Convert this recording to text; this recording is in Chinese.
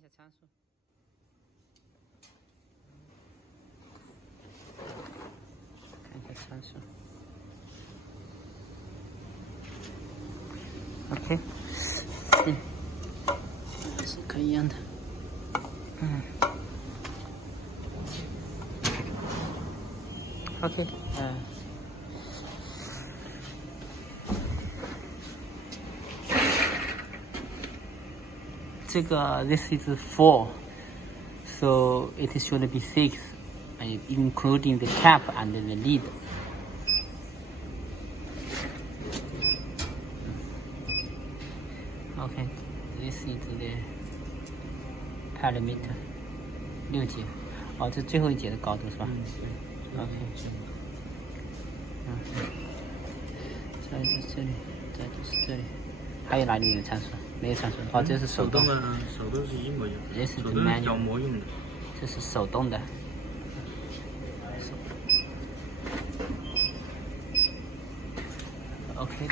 一下参数。看一下参数。OK， 是可以用的。OK， 这个 this is 4, so it should be 6, including the cap and the lid. Okay, this is the parameter 6节，这最后一节的高度是吧？OK， 再就是这里，再就是这里，还有哪里有参数？没有参数。这是手动。手动是一模一样。这是手动角膜用的。这是手动的。OK。